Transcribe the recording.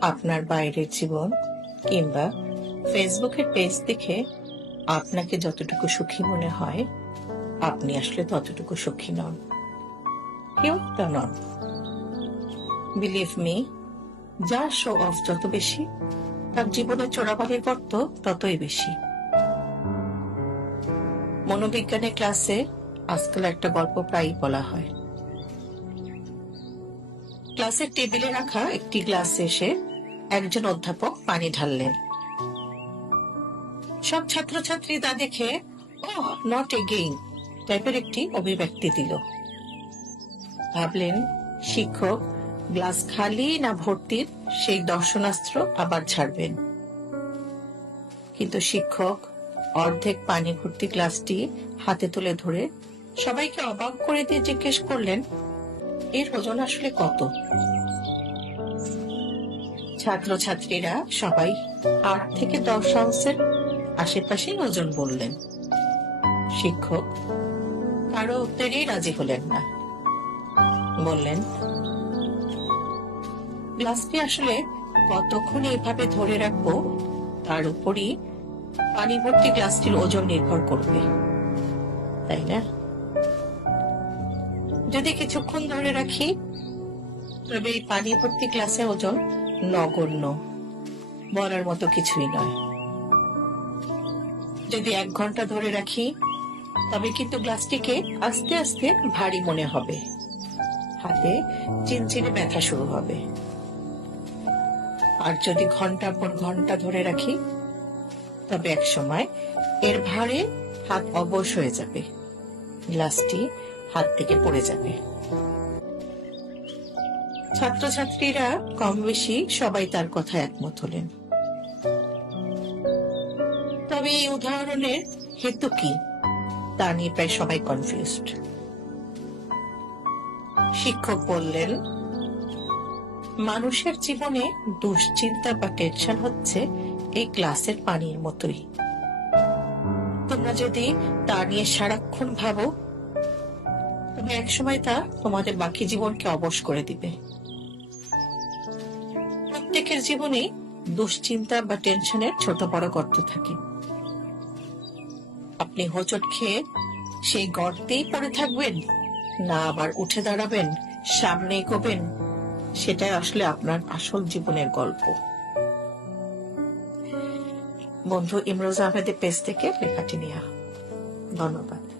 আপনার বাইরের জীবন কিংবা ফেসবুকের পেজ দেখে আপনাকে যতটুকু সুখী মনে হয়, আপনি আসলে ততটুকু সুখী নন। কেউ তা নন। বিলিভ মি যার শো অফ যত বেশি, তার জীবনের চোরাবালির গর্ত ততই বেশি। মনোবিজ্ঞানের ক্লাসে আজকাল একটা গল্প প্রায়ই বলা হয়। ক্লাসের টেবিলে রাখা একটি গ্লাসে এসে একজন অধ্যাপক পানি ঢাললেন। সব ছাত্রছাত্রী তা দেখে, ও নট এগেইন টাইপের একটি অভিব্যক্তি দিল। ভাবলেন, শিক্ষক, গ্লাস খালি না ভর্তির সেই দর্শনাস্ত্র আবার ছাড়বেন। কিন্তু শিক্ষক, অর্ধেক পানি ভর্তি গ্লাসটি হাতে তুলে ধরে সবাইকে অবাক করে দিয়ে জিজ্ঞেস করলেন এর ওজন আসলে কত? ছাত্রছাত্রীরা সবাই আট থেকে দশ আউন্সের আশেপাশেই ওজন বললেন। শিক্ষক, কারও উত্তরেই রাজি হলেন না। বললেন গ্লাসটি আসলে কতক্ষণ এইভাবে ধরে রাখব? তার উপরই পানি ভর্তি গ্লাসটির ওজন নির্ভর করবে। তাই না? যদি কিছুক্ষণ ধরে রাখি, তবে এই পানি ভর্তি গ্লাসে ওজন নগণ্য। বলার মতো কিছুই নয়। যদি এক ঘণ্টা ধরে রাখি, তবে কিন্তু গ্লাসটিকে আস্তে আস্তে ভারী মনে হবে। হাতে চিনচিনে ব্যথা শুরু হবে। আর যদি ঘণ্টার পর ঘণ্টা ধরে রাখি, তবে এক সময় এর ভারে হাত অবশ হয়ে যাবে। গ্লাসটি হাত থেকে পড়ে যাবে। ছাত্রছাত্রীরা কম বেশি সবাই তার কথা একমত হলেন। তবে এই উদাহরণের হেতু কি? তা নিয়ে প্রায় সবাই কনফিউজড শিক্ষক বললেন, মানুষের জীবনে দুশ্চিন্তা বা টেনশন হচ্ছে এই গ্লাসের পানির মতোই। তোমরা যদি তা নিয়ে সারাক্ষণ ভাবো তবে একসময় তা তোমাদের বাকি জীবনকে অবশ করে দিবে। প্রত্যেকের জীবনে দুশ্চিন্তা বা টেনশনের ছোট বড় গর্ত থাকে। আপনি হোঁচট খেয়ে সেই গর্তেই পড়ে থাকবেন, না আবার উঠে দাঁড়াবেন, সামনে এগোবেন, সেটাই আসলে আপনার আসল জীবনের গল্প। বন্ধু ইমরোজ আহমেদের পেজ থেকে লেখাটি নেওয়া ধন্যবাদ।